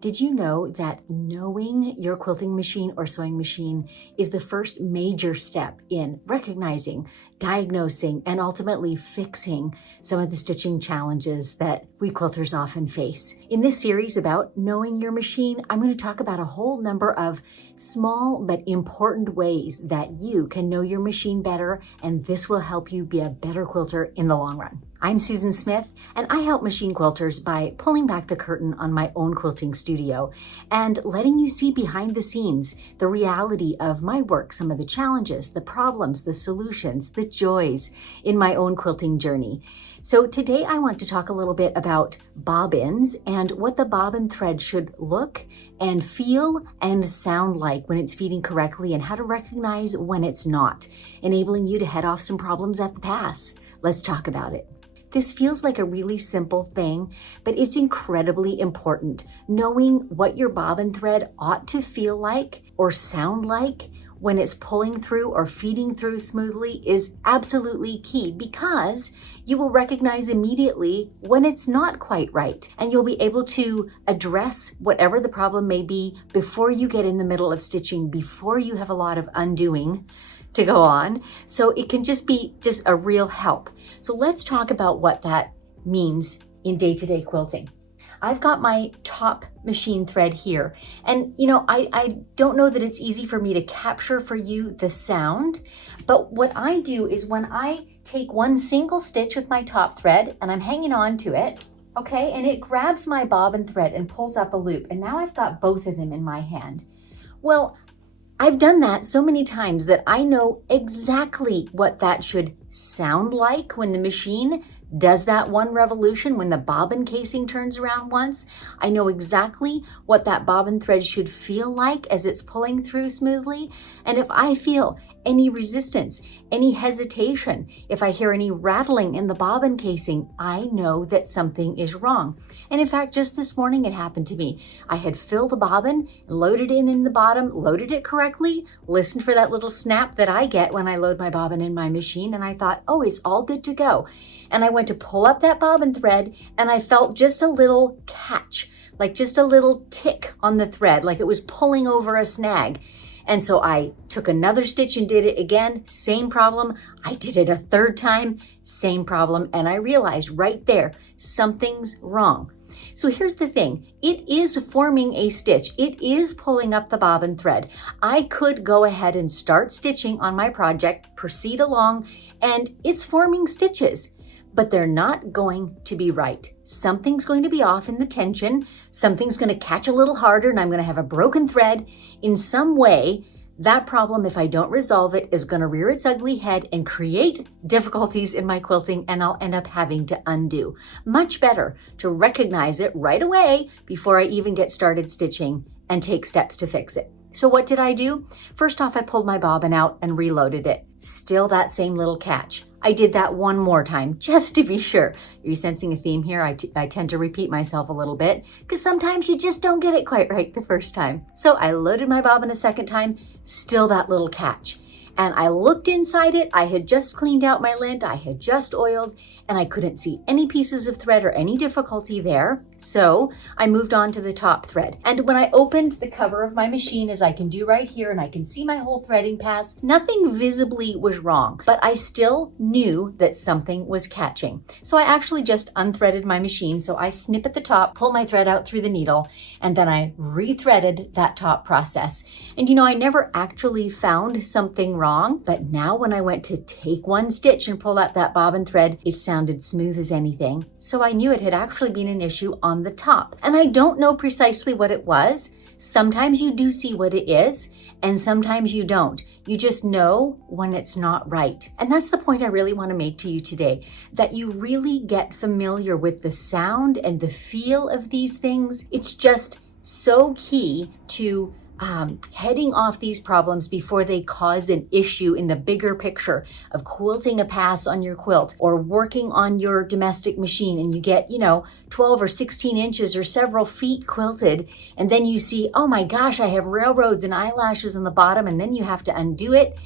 Did you know that knowing your quilting machine or sewing machine is the first major step in recognizing, diagnosing, and ultimately fixing some of the stitching challenges that we quilters often face? In this series about knowing your machine, I'm going to talk about a whole number of small but important ways that you can know your machine better, and this will help you be a better quilter in the long run. I'm Susan Smith, and I help machine quilters by pulling back the curtain on my own quilting studio and letting you see behind the scenes the reality of my work, some of the challenges, the problems, the solutions, the joys in my own quilting journey. So today I want to talk a little bit about bobbins and what the bobbin thread should look and feel and sound like when it's feeding correctly, and how to recognize when it's not, enabling you to head off some problems at the pass. Let's talk about it. This feels like a really simple thing, but it's incredibly important. Knowing what your bobbin thread ought to feel like or sound like when it's pulling through or feeding through smoothly is absolutely key, because you will recognize immediately when it's not quite right, and you'll be able to address whatever the problem may be before you get in the middle of stitching, before you have a lot of undoing to go on. So it can just be a real help. So let's talk about what that means in day-to-day quilting. I've got my top machine thread here, and I don't know that it's easy for me to capture for you the sound, but what I do is when I take one single stitch with my top thread and I'm hanging on to it, okay, and it grabs my bobbin thread and pulls up a loop, and now I've got both of them in my hand. Well, I've done that so many times that I know exactly what that should sound like when the machine does that one revolution, when the bobbin casing turns around once. I know exactly what that bobbin thread should feel like as it's pulling through smoothly. And if I feel any resistance, any hesitation, if I hear any rattling in the bobbin casing, I know that something is wrong. And in fact, just this morning it happened to me. I had filled the bobbin, loaded it in the bottom, loaded it correctly, listened for that little snap that I get when I load my bobbin in my machine, and I thought, oh, it's all good to go. And I went to pull up that bobbin thread, and I felt just a little catch, like just a little tick on the thread, like it was pulling over a snag. And so I took another stitch and did it again, same problem. I did it a third time, same problem. And I realized right there, something's wrong. So here's the thing, it is forming a stitch. It is pulling up the bobbin thread. I could go ahead and start stitching on my project, proceed along, and it's forming stitches, but they're not going to be right. Something's going to be off in the tension. Something's going to catch a little harder, and I'm going to have a broken thread. In some way, that problem, if I don't resolve it, is going to rear its ugly head and create difficulties in my quilting, and I'll end up having to undo. Much better to recognize it right away before I even get started stitching and take steps to fix it. So what did I do? First off, I pulled my bobbin out and reloaded it. Still that same little catch. I did that one more time just to be sure. Are you sensing a theme here? I tend to repeat myself a little bit because sometimes you just don't get it quite right the first time. So I loaded my bobbin a second time, still that little catch. And I looked inside it. I had just cleaned out my lint. I had just oiled, and I couldn't see any pieces of thread or any difficulty there. So I moved on to the top thread. And when I opened the cover of my machine, as I can do right here, and I can see my whole threading pass, nothing visibly was wrong, but I still knew that something was catching. So I actually just unthreaded my machine. So I snip at the top, pull my thread out through the needle, and then I rethreaded that top process. And I never actually found something wrong, but now when I went to take one stitch and pull out that bobbin thread, it sounded smooth as anything. So I knew it had actually been an issue on the top. And I don't know precisely what it was. Sometimes you do see what it is, and sometimes you don't. You just know when it's not right. And that's the point I really want to make to you today, that you really get familiar with the sound and the feel of these things. It's just so key to heading off these problems before they cause an issue in the bigger picture of quilting a pass on your quilt or working on your domestic machine, and you get 12 or 16 inches or several feet quilted, and then you see, oh my gosh, I have railroads and eyelashes on the bottom, and then you have to undo it,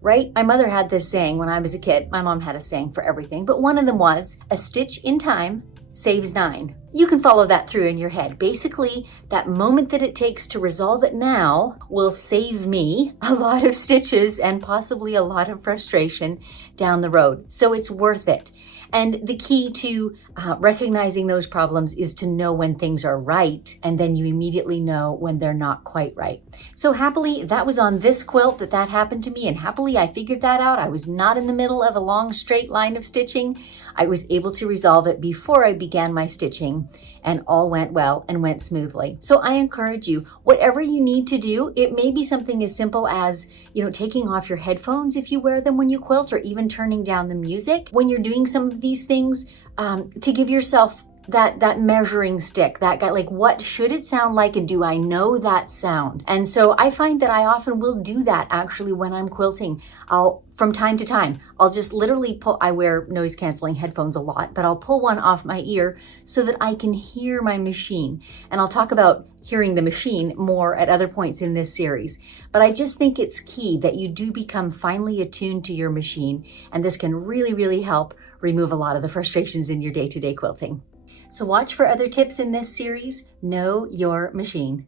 right? My mother had this saying when I was a kid. My mom had a saying for everything, but one of them was, a stitch in time saves 9. You can follow that through in your head. Basically, that moment that it takes to resolve it now will save me a lot of stitches and possibly a lot of frustration down the road. So it's worth it. And the key to recognizing those problems is to know when things are right, and then you immediately know when they're not quite right. So happily, that was on this quilt that happened to me, and happily I figured that out. I was not in the middle of a long straight line of stitching. I was able to resolve it before I began my stitching, and all went well and went smoothly. So I encourage you, whatever you need to do, it may be something as simple as, taking off your headphones if you wear them when you quilt, or even turning down the music when you're doing some of these things, to give yourself that measuring stick, like, what should it sound like, and do I know that sound? And so I find that I often will do that actually when I'm quilting. From time to time, I'll just literally I wear noise canceling headphones a lot, but I'll pull one off my ear so that I can hear my machine. And I'll talk about hearing the machine more at other points in this series. But I just think it's key that you do become finely attuned to your machine, and this can really, really help remove a lot of the frustrations in your day-to-day quilting. So watch for other tips in this series. Know your machine.